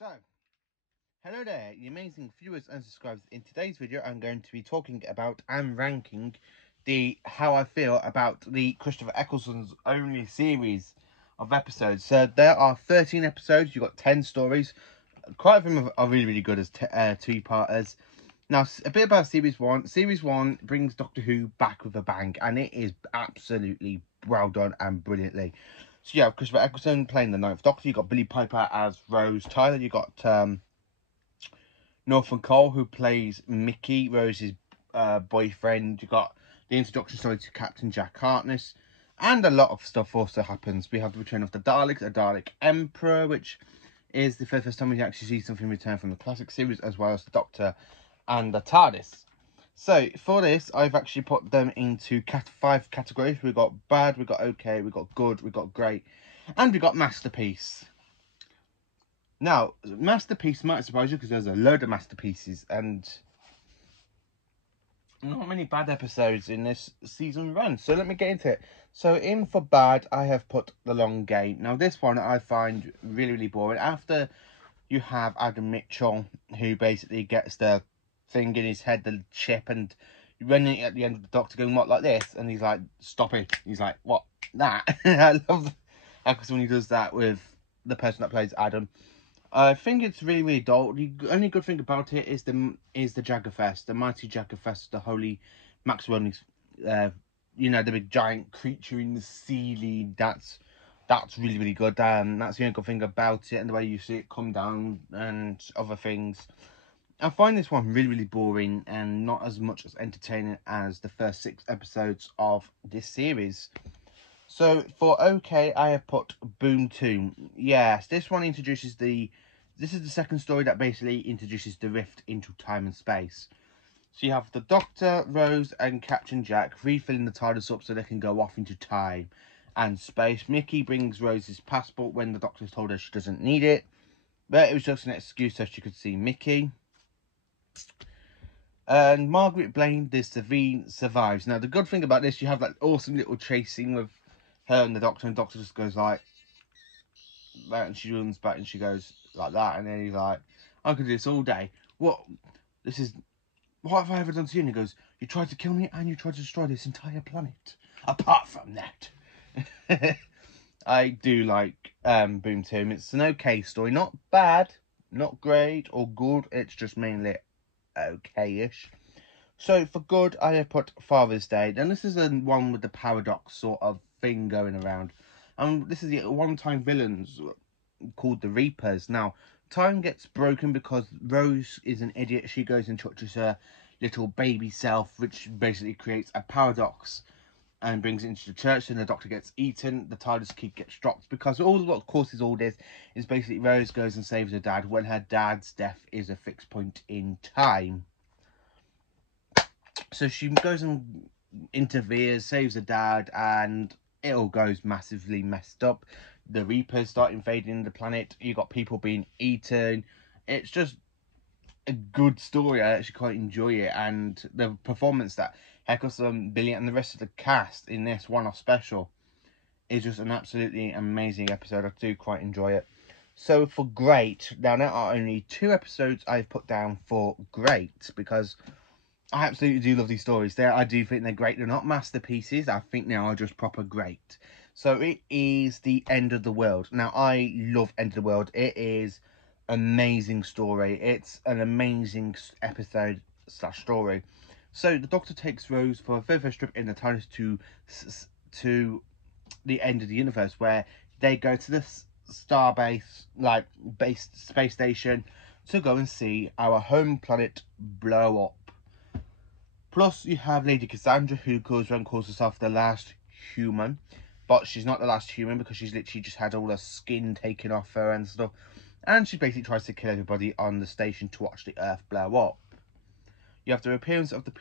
So, hello there, you amazing viewers and subscribers. In today's video, I'm going to be talking about and ranking how I feel about the Christopher Eccleston's only series of episodes. So there are 13 episodes. You've got 10 stories. Quite a few of them are really good as two-parters. Now, a bit about Series 1. Series 1 brings Doctor Who back with a bang, and it is absolutely well done and brilliantly. So you have Christopher Eccleston playing the Ninth Doctor. You've got Billy Piper as Rose Tyler. You've got Northern Cole, who plays Mickey, Rose's boyfriend. You've got the introduction story to Captain Jack Harkness. And a lot of stuff also happens. We have the return of the Daleks, a Dalek Emperor, which is the first time we actually see something return from the classic series, as well as the Doctor and the TARDIS. So, for this, I've actually put them into 5 categories. We've got bad, we've got okay, we've got good, we've got great, and we've got masterpiece. Now, masterpiece might surprise you because there's a load of masterpieces and not many bad episodes in this season run. So let me get into it. So in for bad, I have put The Long Game. Now this one I find really boring. After you have Adam Mitchell, who basically gets the thing in his head, the chip, and running at the end of the Doctor going, what, like this? And he's like, stop it. He's like, what? That? I love because when he does that with the person that plays Adam. I think it's really dull. The only good thing about it is the Jaggerfest, the mighty Jaggerfest, the holy Maxwell's, the big giant creature in the ceiling. That's really good. That's the only good thing about it, and the way you see it come down and other things. I find this one really boring and not as much as entertaining as the first 6 episodes of this series. So for okay, I have put Boom 2. Yes, this one introduces this is the second story that basically introduces the rift into time and space. So you have the Doctor, Rose, and Captain Jack refilling the TARDIS up so they can go off into time and space. Mickey brings Rose's passport when the Doctor's told her she doesn't need it, but it was just an excuse so she could see Mickey. And Margaret Blaine, the Savine, survives. Now the good thing about this, you have that awesome little chase scene with her and the Doctor just goes like that, and she runs back and she goes like that, and then he's like, I could do this all day. What have I ever done to you? And he goes, you tried to kill me and you tried to destroy this entire planet. Apart from that. I do like Boom Tomb. It's an okay story. Not bad, not great or good. It's just mainly okay-ish. So for good, I have put Father's Day. And this is the one with the paradox sort of thing going around. This is the one-time villains called the Reapers. Now, time gets broken because Rose is an idiot. She goes and touches her little baby self, which basically creates a paradox and brings it into the church. And the Doctor gets eaten. The TARDIS key gets dropped because what causes all this is basically Rose goes and saves her dad when her dad's death is a fixed point in time. So she goes and interferes, saves her dad, and it all goes massively messed up. The Reapers start invading the planet. You got people being eaten. It's just a good story. I actually quite enjoy it, and the performance that Eccleston, Billy, and the rest of the cast in this one-off special is just an absolutely amazing episode. I do quite enjoy it. So for great, now there are only 2 episodes I've put down for great because I absolutely do love these stories. I do think they're great. They're not masterpieces. I think they are just proper great. So it is The End of the World. Now, I love End of the World. It is amazing story. It's an amazing episode / story. So the Doctor takes Rose for a very first trip in the TARDIS to the end of the universe, where they go to the starbase, space station, to go and see our home planet blow up. Plus, you have Lady Cassandra, who goes around and calls herself the last human. But she's not the last human because she's literally just had all her skin taken off her and stuff. And she basically tries to kill everybody on the station to watch the Earth blow up. You have the appearance of the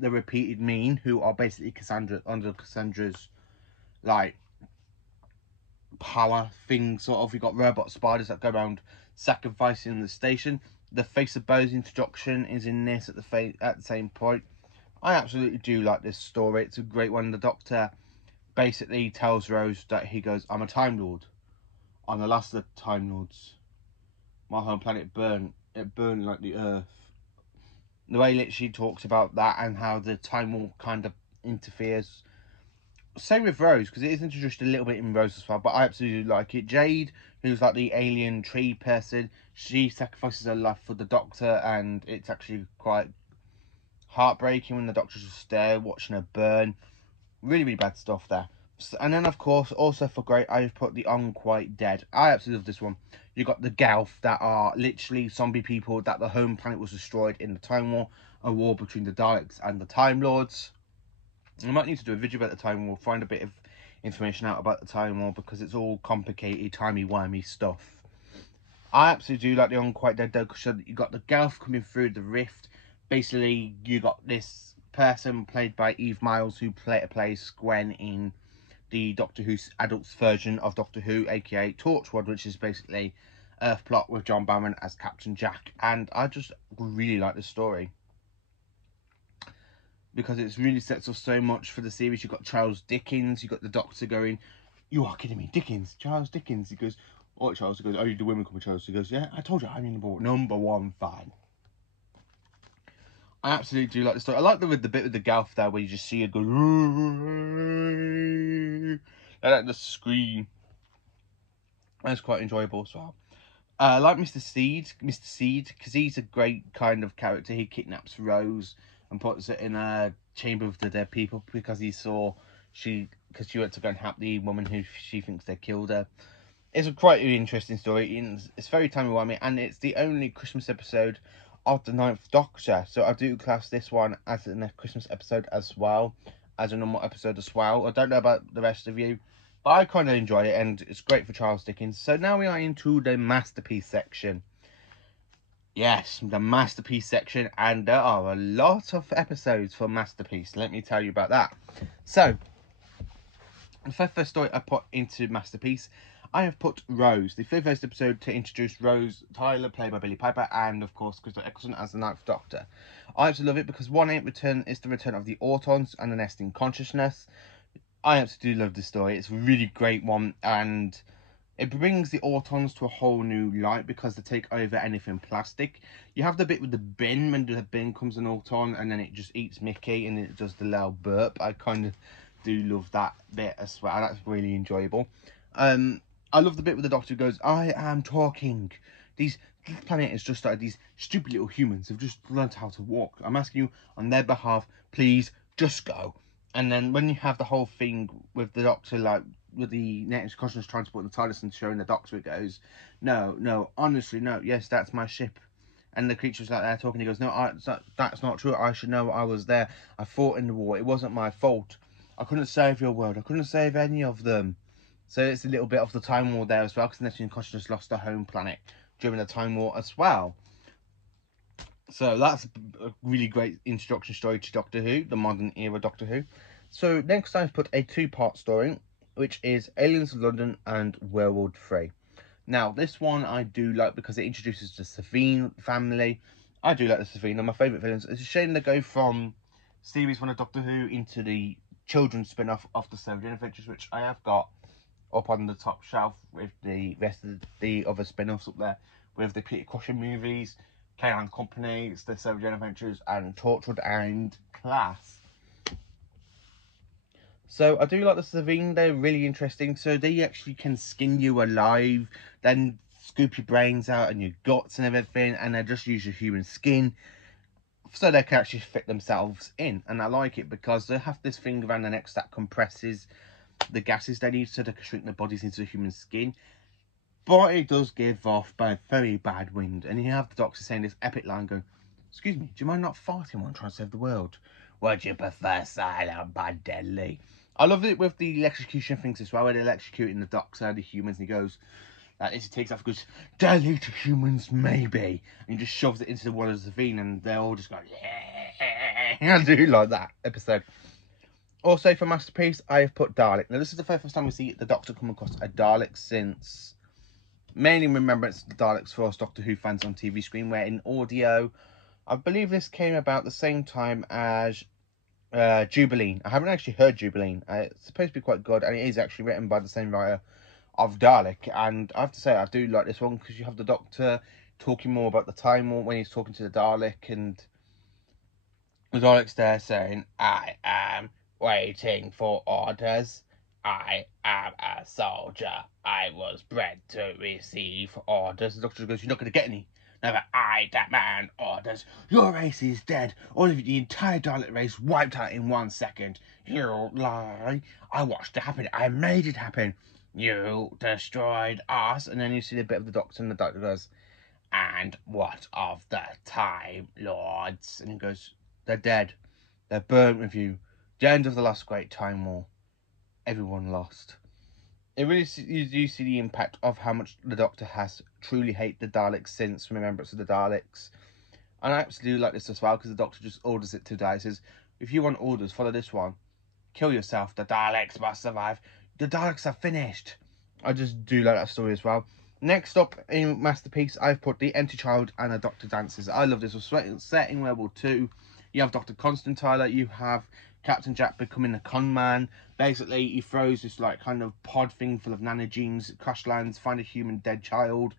repeated mean, who are basically under Cassandra's, power thing, sort of. You've got robot spiders that go around sacrificing the station. The Face of Bo's introduction is in this at the same point. I absolutely do like this story. It's a great one. The Doctor basically tells Rose that he goes, I'm a Time Lord. I'm the last of the Time Lords. my home planet burn. It burned like the Earth. The way literally talks about that and how the Time War kind of interferes. Same with Rose, because it is introduced a little bit in Rose as well, but I absolutely like it. Jade, who's like the alien tree person, she sacrifices her life for the Doctor, and it's actually quite heartbreaking when the Doctor's just there watching her burn. Really, really bad stuff there. And then, of course, also for great, I've put the Unquite Dead. I absolutely love this one. You got the Gelf that are literally zombie people that the home planet was destroyed in the Time War, a war between the Daleks and the Time Lords. I might need to do a video about the Time War, find a bit of information out about the Time War because it's all complicated, timey-wimey stuff. I absolutely do like the Unquite Dead though, because you got the Gelf coming through the rift. Basically, you got this person played by Eve Miles who plays Gwen in the Doctor Who adults version of Doctor Who, aka Torchwood, which is basically Earth Plot with John Barrowman as Captain Jack. And I just really like the story because it really sets up so much for the series. You've got Charles Dickens, you've got the Doctor going, "You are kidding me, Dickens, Charles Dickens." He goes, "Oh, Charles." He goes, "Oh, the women call me Charles." He goes, "Yeah, I told you, I'm number one fan." I absolutely do like the story. I like the bit with the Gelf there where you just see it go like the scream. That's quite enjoyable as well. I like Mr. Seed, because he's a great kind of character. He kidnaps Rose and puts it in a chamber of the dead people because she went to go and help the woman who she thinks they killed her. It's a quite interesting story. It's very timey-wimey, and it's the only Christmas episode of the Ninth Doctor. So I do class this one as a Christmas episode as well, as a normal episode as well. I don't know about the rest of you, but I kind of enjoy it, and it's great for Charles Dickens. So now we are into the Masterpiece section. Yes, the Masterpiece section, and there are a lot of episodes for Masterpiece. Let me tell you about that. So, the first story I put into Masterpiece, I have put Rose, the first episode to introduce Rose Tyler, played by Billie Piper, and of course Christopher Eccleston as the Ninth Doctor. I absolutely love it because it's the return of the Autons and the nesting consciousness. I absolutely love this story. It's a really great one, and it brings the Autons to a whole new light because they take over anything plastic. You have the bit with the bin, when the bin comes an Auton and then it just eats Mickey and it does the loud burp. I kind of do love that bit as well. That's really enjoyable. I love the bit where the Doctor goes, "I am talking. This planet has just started. These stupid little humans have just learned how to walk. I'm asking you on their behalf, please just go." And then when you have the whole thing with the Doctor, like with the next conscious transport in the TARDIS and showing the Doctor, it goes, no, honestly, no, yes, that's my ship. And the creature's like there talking, he goes, "No, that's not true. I should know I was there. I fought in the war. It wasn't my fault. I couldn't save your world. I couldn't save any of them." So it's a little bit of the Time War there as well, because the Neptune consciousness lost their home planet during the Time War as well. So that's a really great introduction story to Doctor Who, the modern era Doctor Who. So next I've put a two-part story, which is Aliens of London and Werewolf 3. Now, this one I do like because it introduces the Savine family. I do like the Savine, they're my favourite villains. It's a shame they go from Series 1 of Doctor Who into the children's spin-off of the Seven Adventures, which I have got up on the top shelf with the rest of the other spin-offs up there, with the Peter Cushing movies, K-9 Company, the Seven Adventures, and Torchwood and Class. So I do like the Savine, they're really interesting. So they actually can skin you alive, then scoop your brains out and your guts and everything, and they just use your human skin so they can actually fit themselves in. And I like it because they have this thing around their necks that compresses the gases they need so they can shrink their bodies into the human skin. But it does give off a very bad wind. And you have the Doctor saying this epic line going, "Excuse me, do you mind not farting while I'm trying to save the world? Would you prefer silent but deadly?" I love it with the electrocution things as well, where they're electrocuting the Doctor, the humans, and he goes, as he takes off, he goes, "Deadly to humans, maybe." And he just shoves it into the wall of the vein, and they're all just going, yeah. I do like that episode. Also, for Masterpiece, I have put Dalek. Now, this is the first time we see the Doctor come across a Dalek since, mainly in remembrance of the Daleks for us Doctor Who fans on TV screen, where in audio, I believe this came about the same time as Jubilee. I haven't actually heard Jubilee. It's supposed to be quite good, and it is actually written by the same writer of Dalek. And I have to say, I do like this one because you have the Doctor talking more about the Time War when he's talking to the Dalek, and the Dalek's there saying, "I am waiting for orders. I am a soldier. I was bred to receive orders." The Doctor goes, "You're not going to get any. Never. I demand orders. Your race is dead. All of the entire Dalek race wiped out in 1 second. You lie. I watched it happen. I made it happen. You destroyed us." And then you see the bit of the Doctor, and the Doctor goes, "And what of the Time Lords?" And he goes, "They're dead. They're burnt with you. The end of the last great Time War. Everyone lost." It really, you do see the impact of how much the Doctor has truly hated the Daleks since Remembrance of the Daleks. And I absolutely like this as well, because the Doctor just orders it to die. He says, "If you want orders, follow this one. Kill yourself. The Daleks must survive. The Daleks are finished." I just do like that story as well. Next up in Masterpiece, I've put The Empty Child and the Doctor Dances. I love this. It's set in World War II. You have Dr. Constantine Tyler. You have Captain Jack becoming a con man. Basically, he throws this like kind of pod thing full of nanogenes. It crash lands, find a human dead child,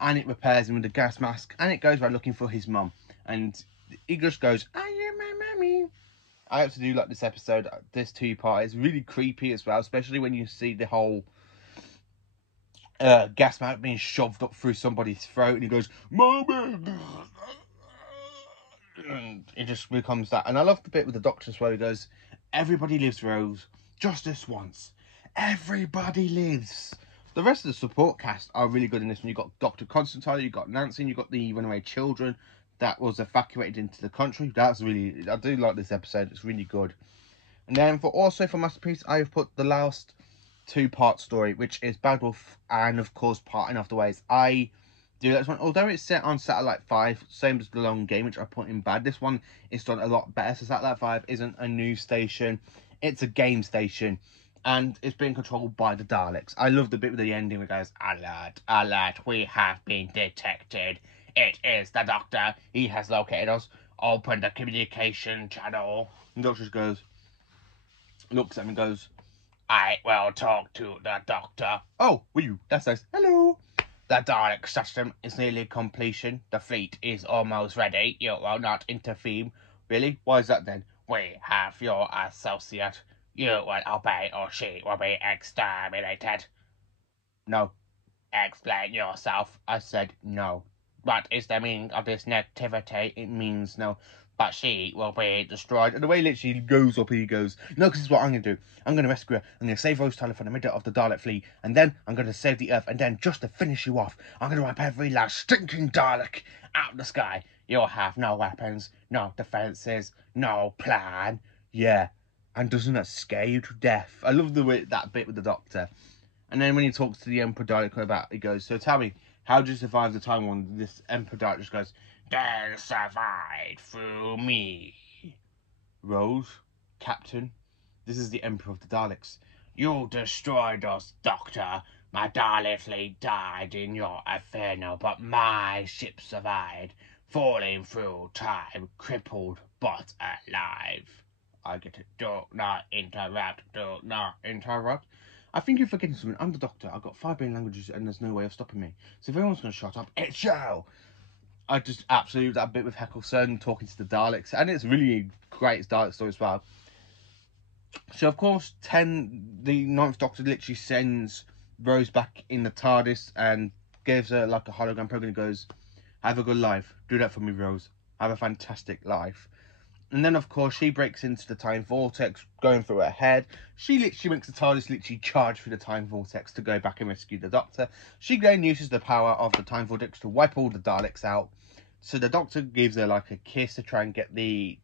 and it repairs him with a gas mask. And it goes by looking for his mum. And he just goes, "Are you my mummy?" I absolutely like this episode. This 2-part is really creepy as well, especially when you see the whole gas mask being shoved up through somebody's throat, and he goes, "Mommy!" And it just becomes that. And I love the bit with the Doctor as well. He goes, "Everybody lives, Rose. Just this once. Everybody lives." The rest of the support cast are really good in this one. You've got Dr. Constantine, you've got Nancy, and you've got the runaway children that was evacuated into the country. That's really, I do like this episode. It's really good. And then for Masterpiece, I have put the last 2-part story, which is Bad Wolf and of course Parting of the Ways. I do this one, although it's set on Satellite 5, same as the Long Game, which I put in bad. This one is done a lot better. So Satellite 5 isn't a news station, it's a game station, and it's being controlled by the Daleks. I love the bit with the ending where it goes, "Alert, alert, we have been detected. It is the Doctor. He has located us. Open the communication channel." And the Doctor just goes, looks at him and goes, "I will talk to the Doctor." "Oh, will you? That's nice. Hello." "The Dalek system is nearly completion. The fleet is almost ready. You will not intervene." "Really? Why is that then?" "We have your associate. You will obey or she will be exterminated." "No." "Explain yourself." I said no. "What is the meaning of this nativity?" "It means no." "But she will be destroyed." And the way literally goes up, he goes, "No, because this is what I'm going to do. I'm going to rescue her. I'm going to save Rose Tyler from the middle of the Dalek fleet. And then I'm going to save the Earth. And then, just to finish you off, I'm going to wipe every last stinking Dalek out of the sky. You'll have no weapons, no defences, no plan." Yeah. And doesn't that scare you to death? I love the way that bit with the Doctor. And then when he talks to the Emperor Dalek about, he goes, "So tell me, how did you survive the Time War?" And this Emperor Dalek just goes, "They survived through me." "Rose, Captain, this is the Emperor of the Daleks." "You destroyed us, Doctor. My Dalek fleet died in your inferno, but my ship survived, falling through time, crippled but alive." I get it. Do not interrupt. Do not interrupt. "I think you're forgetting something. I'm the Doctor. I've got 5 billion languages and there's no way of stopping me. So if everyone's going to shut up, it's you." I just absolutely that bit with Eccleston talking to the Daleks, and it's really great Dalek story as well. So of course, the Ninth Doctor literally sends Rose back in the TARDIS and gives her like a hologram program and goes, "Have a good life. Do that for me, Rose. Have a fantastic life." And then, of course, she breaks into the time vortex, going through her head. She literally makes the TARDIS literally charge through the time vortex to go back and rescue the Doctor. She then uses the power of the time vortex to wipe all the Daleks out. So the Doctor gives her like a kiss to try and get the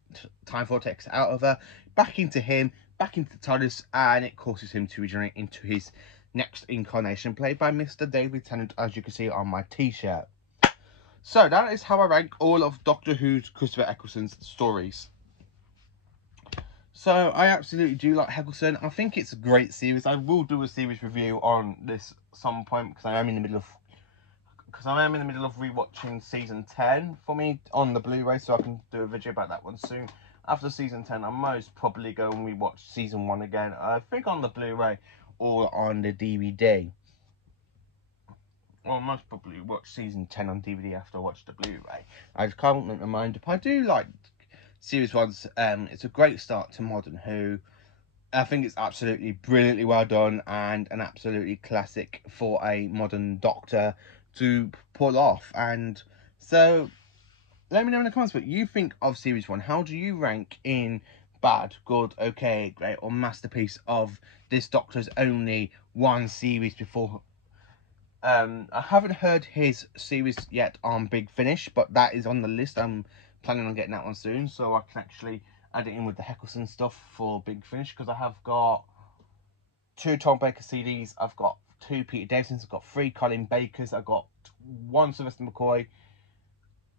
time vortex out of her, back into him, back into the TARDIS, and it causes him to regenerate into his next incarnation, played by Mr. David Tennant, as you can see on my t-shirt. So that is how I rank all of Doctor Who's Christopher Eccleston's stories. So I absolutely do like Eccleston. I think it's a great series. I will do a series review on this some point because I am in the middle of rewatching season 10 for me on the Blu-ray, so I can do a video about that one soon. After season 10, I'm most probably going to rewatch season 1 again. I think on the Blu-ray or on the DVD. well, most probably watch season 10 on DVD after I watched the Blu-ray. I just can't make my mind up. I do like series ones. It's a great start to Modern Who. I think it's absolutely brilliantly well done and an absolutely classic for a modern Doctor to pull off. And so, let me know in the comments what you think of series 1. How do you rank in bad, good, okay, great, or masterpiece of this Doctor's only one series before? I haven't heard his series yet on Big Finish, but that is on the list. I'm planning on getting that one soon, so I can actually add it in with the Eccleston stuff for Big Finish, because I have got 2 Tom Baker CDs, I've got 2 Peter Davisons, I've got 3 Colin Bakers, I've got 1 Sylvester McCoy,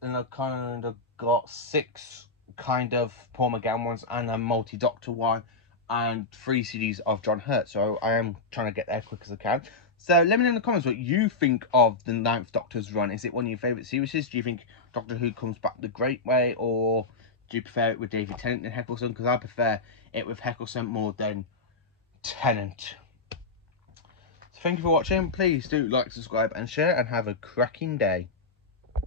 and I've kind of got 6 kind of Paul McGann ones, and a multi-Doctor one, and 3 CDs of John Hurt. So I am trying to get there as quick as I can. So let me know in the comments what you think of the 9th Doctor's run. Is it one of your favourite series? Do you think Doctor Who comes back the great way, or do you prefer it with David Tennant and Eccleston? Because I prefer it with Eccleston more than Tennant. So thank you for watching. Please do like, subscribe and share, and have a cracking day.